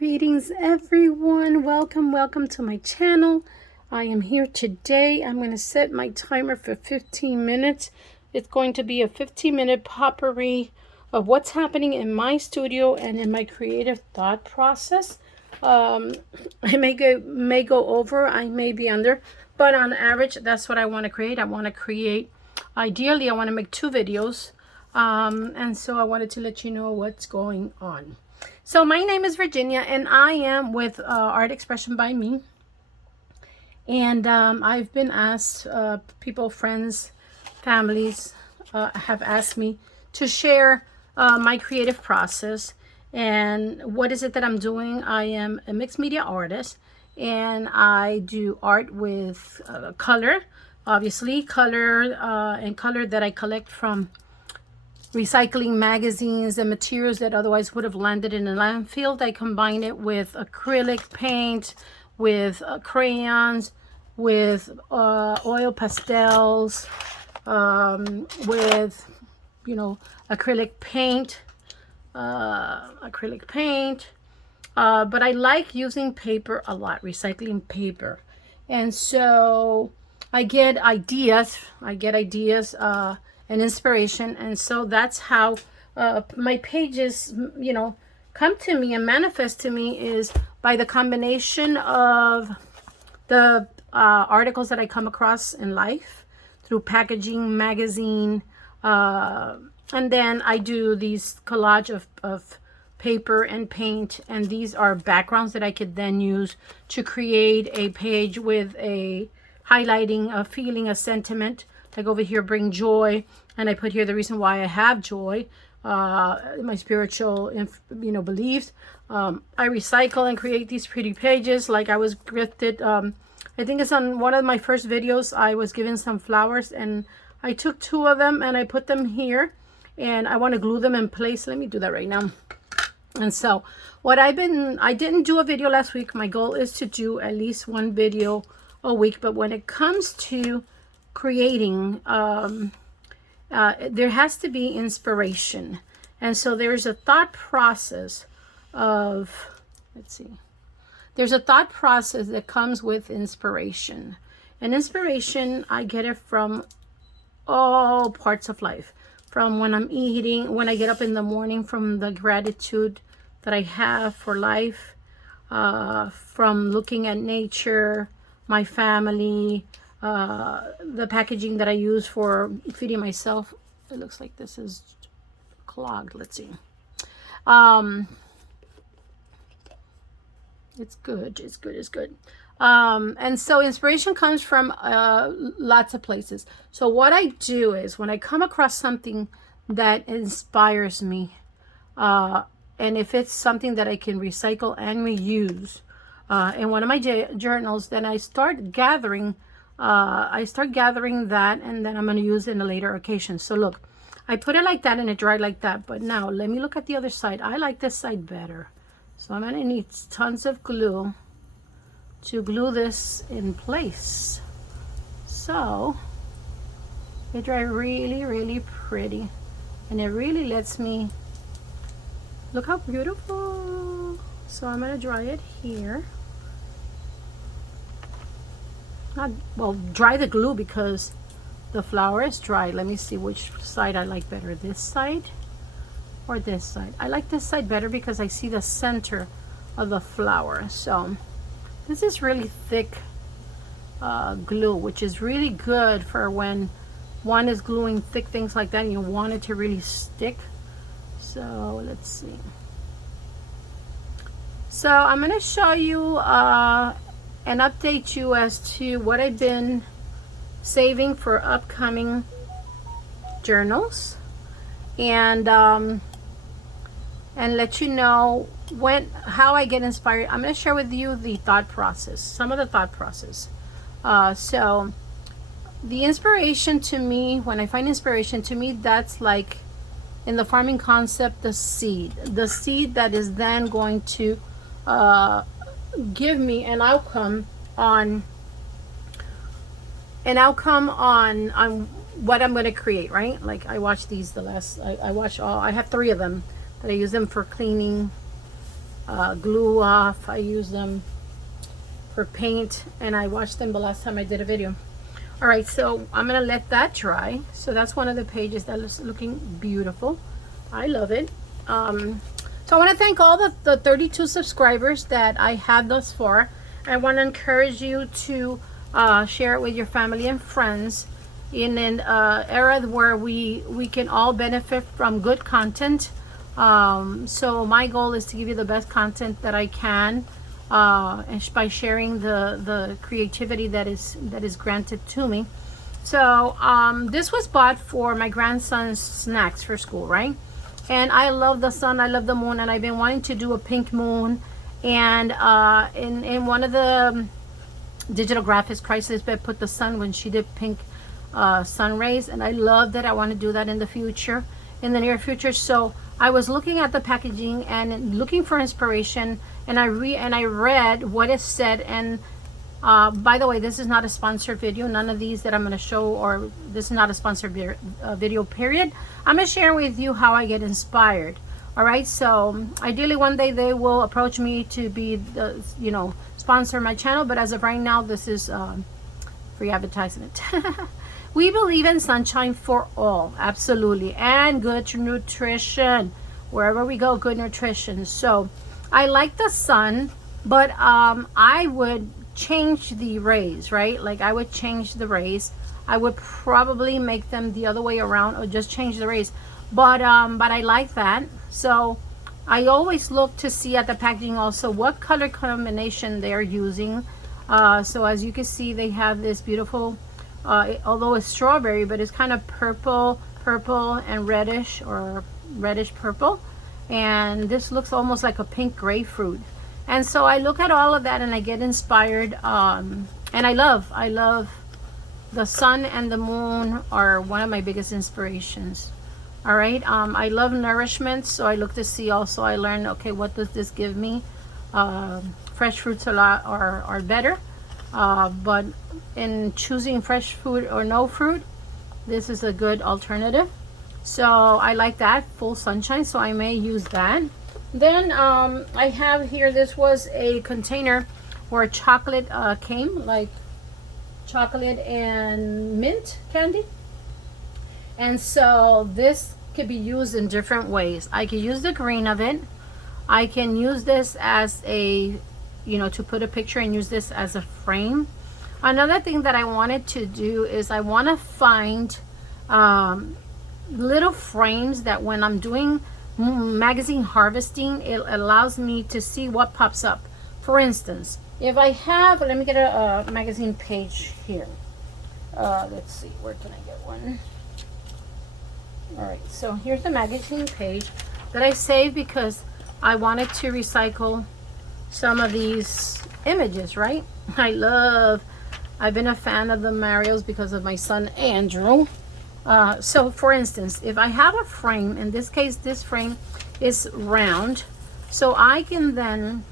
Greetings everyone. Welcome to my channel. I am here today. I'm going to set my timer for 15 minutes. It's going to be a 15-minute potpourri of what's happening in my studio and in my creative thought process. I may go over, I may be under, but on average, that's what I want to create. Ideally, I want to make 2 videos. And so I wanted to let you know what's going on. So my name is Virginia, and I am with Art Expression by Me. And I've been asked, people, friends, families have asked me to share my creative process. And what is it that I'm doing? I am a mixed media artist, and I do art with color, obviously, color that I collect from recycling magazines and materials that otherwise would have landed in a landfill. I combine it with acrylic paint, with crayons, with oil pastels, with acrylic paint, but I like using paper a lot, recycling paper. And so I get ideas and inspiration, and so that's how my pages come to me and manifest to me, is by the combination of the articles that I come across in life through packaging, magazine, and then I do these collage of paper and paint, and these are backgrounds that I could then use to create a page with a highlighting, a feeling, a sentiment. Like over here, bring joy, and I put here the reason why I have joy, my spiritual beliefs. I recycle and create these pretty pages. Like I was gifted, I think it's on one of my first videos, I was given some flowers, and I took 2 of them and I put them here, and I want to glue them in place. Let me do that right now. And so I didn't do a video last week. My goal is to do at least 1 video a week, but when it comes to creating, there has to be inspiration. And so there's a thought process there's a thought process that comes with inspiration. And inspiration, I get it from all parts of life. From when I'm eating, when I get up in the morning, from the gratitude that I have for life, from looking at nature, my family, the packaging that I use for feeding myself. It looks like this is clogged. Let's see. It's good. And so inspiration comes from lots of places. So what I do is, when I come across something that inspires me, and if it's something that I can recycle and reuse in one of my journals, then I start gathering that, and then I'm going to use it in a later occasion. So look, I put it like that and it dried like that. But now let me look at the other side. I like this side better. So I'm going to need tons of glue to glue this in place. So it dried really, really pretty. And it really lets me, look how beautiful. So I'm going to dry it here. Dry the glue because the flower is dry. Let me see which side I like better, this side or this side. I like this side better because I see the center of the flower. So this is really thick glue, which is really good for when one is gluing thick things like that and you want it to really stick. So let's see. So I'm going to show you and update you as to what I've been saving for upcoming journals, and let you know how I get inspired. I'm going to share with you the thought process, some of the thought process. So the inspiration to me, when I find inspiration, to me, that's like in the farming concept, the seed that is then going to give me an outcome on what I'm going to create, right? Like I watched these I have 3 of them that I use them for cleaning glue off. I use them for paint, and I washed them the last time I did a video. All right, so I'm gonna let that dry. So that's one of the pages that is looking beautiful. I love it. So I want to thank all the 32 subscribers that I have thus far. I want to encourage you to share it with your family and friends in an era where we can all benefit from good content. So my goal is to give you the best content that I can, and by sharing the creativity that is granted to me. So this was bought for my grandson's snacks for school, right? And I love the sun, I love the moon, and I've been wanting to do a pink moon. And in one of the digital graphics, Chrysler put the sun when she did pink sun rays, and I love that. I want to do that in the near future. So I was looking at the packaging and looking for inspiration, and I read what it said. And by the way, this is not a sponsored video. None of these that I'm going to show, or this is not a sponsored video, period. I'm going to share with you how I get inspired. All right, so ideally one day they will approach me to be the, sponsor my channel, but as of right now, this is free advertisement. We believe in sunshine for all, absolutely, and good nutrition. Wherever we go, good nutrition. So I like the sun, but I would change the rays, right? Like I would change the rays. I would probably make them the other way around, or just change the rays. But I like that. So I always look to see at the packaging also what color combination they're using. So as you can see, they have this beautiful, although it's strawberry, but it's kind of purple and reddish, or reddish purple. And this looks almost like a pink grapefruit. And so I look at all of that and I get inspired. And I love the sun and the moon are one of my biggest inspirations. All right, I love nourishment, so I look to see also. I learned, okay, what does this give me? Fresh fruits are better, but in choosing fresh fruit or no fruit, this is a good alternative. So I like that, full sunshine, so I may use that. Then I have here, this was a container where chocolate came, like chocolate and mint candy. And so this could be used in different ways. I could use the green of it. I can use this as a, to put a picture and use this as a frame. Another thing that I wanted to do is I want to find little frames that when I'm doing magazine harvesting, it allows me to see what pops up. For instance, if I have, let me get a magazine page here. Let's see, where can I get one? All right, so here's the magazine page that I saved because I wanted to recycle some of these images, right? I've been a fan of the Marios because of my son Andrew. So for instance, if I have a frame, in this case this frame is round, so I can then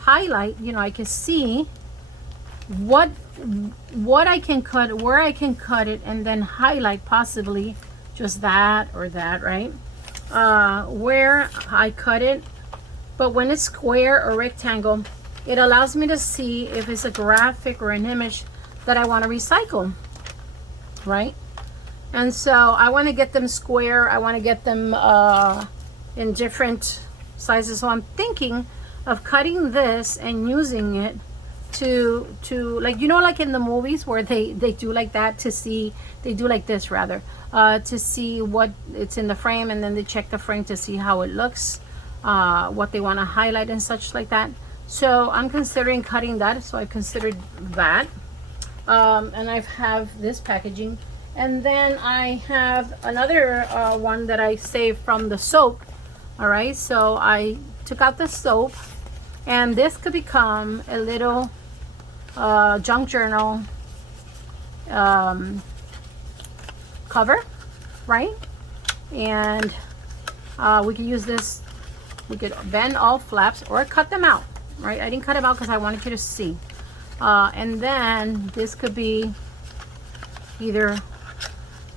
highlight, I can see what I can cut, where I can cut it, and then highlight possibly just that or that, right? Where I cut it. But when it's square or rectangle, it allows me to see if it's a graphic or an image that I want to recycle, right? And so I want to get them square. I want to get them in different sizes. So I'm thinking of cutting this and using it to like, like in the movies where they do like that, to see, they do like this rather, to see what it's in the frame, and then they check the frame to see how it looks, what they want to highlight and such like that. So I'm considering cutting that. So I considered that. And I have this packaging, and then I have another one that I saved from the soap. All right, so I took out the soap, and this could become a little junk journal cover, right? And we could use this, we could bend all flaps or cut them out, right? I didn't cut them out because I wanted you to see. And then this could be either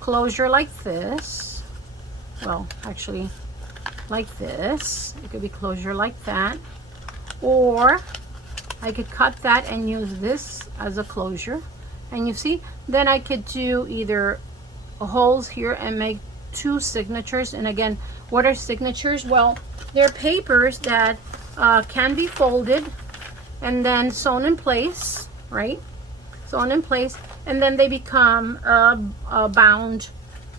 closure like this. Well, actually, like this. It could be closure like that. Or I could cut that and use this as a closure. And you see, then I could do either holes here and make 2 signatures. And again, what are signatures? Well, they're papers that can be folded and then sewn in place, right? Sewn in place, and then they become a bound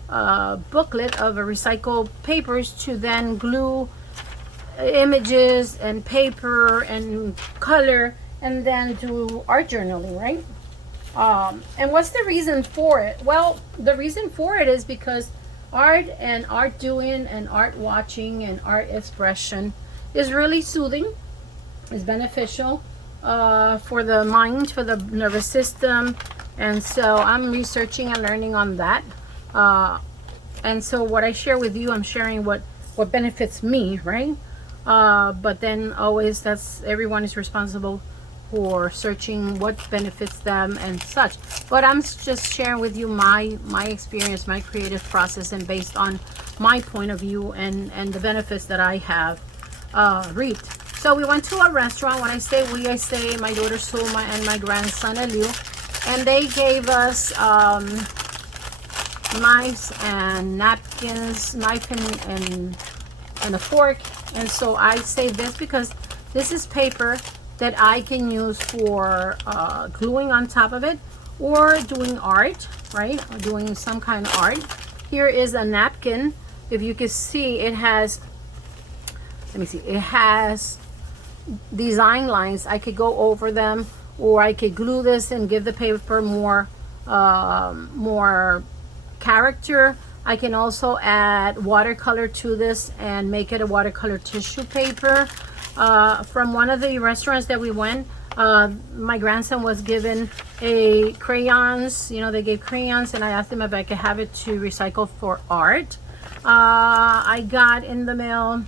booklet of recycled papers to then glue images and paper and color and then do art journaling, right? And what's the reason for it? Well, the reason for it is because art and art doing and art watching and art expression is really soothing, is beneficial for the mind, for the nervous system. And so I'm researching and learning on that. And so what I share with you, I'm sharing what benefits me, right? But then always everyone is responsible for searching what benefits them and such. But I'm just sharing with you my experience, my creative process, and based on my point of view and the benefits that I have reaped. So we went to a restaurant. When I say we, I say my daughter Sulma and my grandson Eliu, and they gave us knives and napkins, knife and a fork. And so I say this because this is paper that I can use for gluing on top of it or doing art, right? Or doing some kind of art. Here is a napkin. If you can see, it has, let me see, it has design lines. I could go over them, or I could glue this and give the paper more character. I can also add watercolor to this and make it a watercolor tissue paper. From one of the restaurants that we went, my grandson was given a crayons. You know, they gave crayons, and I asked him if I could have it to recycle for art. I got in the mail,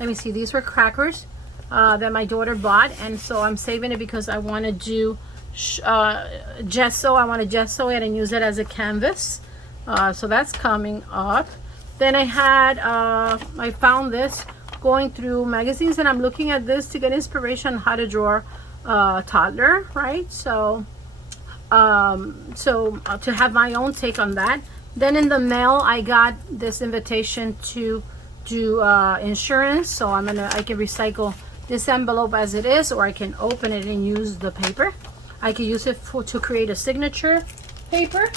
let me see, these were crackers that my daughter bought, and so I'm saving it because I want to do gesso. I want to gesso it and use it as a canvas. So that's coming up. Then I found this going through magazines, and I'm looking at this to get inspiration on how to draw a toddler, right? So to have my own take on that. Then in the mail I got this invitation to do insurance. So I can recycle this envelope as it is, or I can open it and use the paper. I can use it to create a signature paper.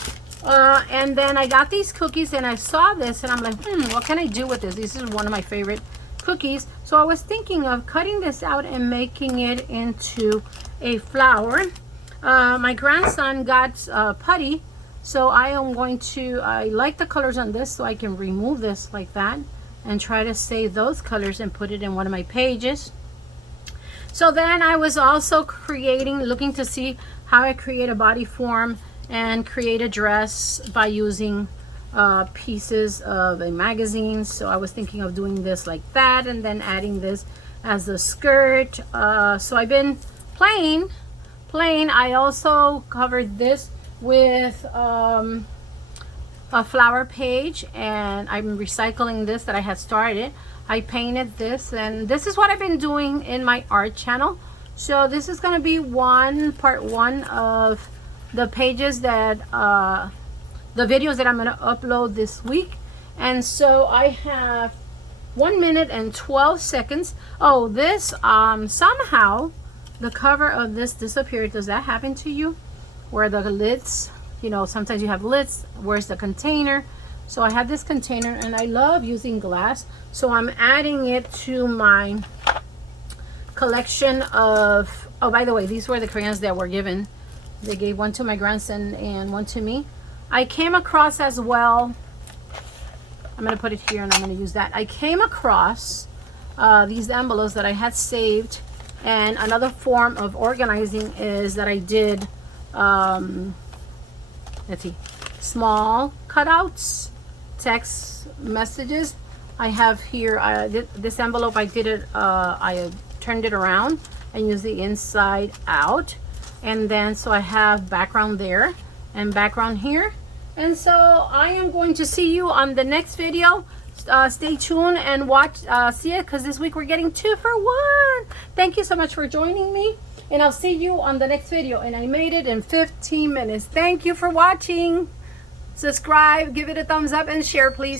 And then I got these cookies, and I saw this, and I'm like, what can I do with this? This is one of my favorite cookies. So I was thinking of cutting this out and making it into a flower. My grandson got putty, so I am going to, I like the colors on this, so I can remove this like that and try to save those colors and put it in one of my pages. So then I was also looking to see how I create a body form and create a dress by using pieces of a magazine. So I was thinking of doing this like that, and then adding this as a skirt. So I've been playing. I also covered this with a flower page, and I'm recycling this that I had started. I painted this, and this is what I've been doing in my art channel. So this is going to be part one of the pages that the videos that I'm going to upload this week. And so I have 1 minute and 12 seconds. Oh, this somehow the cover of this disappeared. Does that happen to you, where the lids, you know, sometimes you have lids, where's the container? So I have this container, and I love using glass, so I'm adding it to my collection of, oh, by the way, these were the crayons that were given. They gave one to my grandson and one to me. I came across as well, I'm going to put it here and I'm going to use that. I came across these envelopes that I had saved, and another form of organizing is that I did, let's see, small cutouts, text messages. I have here, this envelope, I did it, I turned it around and used the inside out. And then so I have background there and background here. And so I am going to see you on the next video. stay tuned and watch, see it, because this week we're getting 2 for 1. Thank you so much for joining me, and I'll see you on the next video. And I made it in 15 minutes. Thank you for watching. Subscribe, give it a thumbs up, and share, please.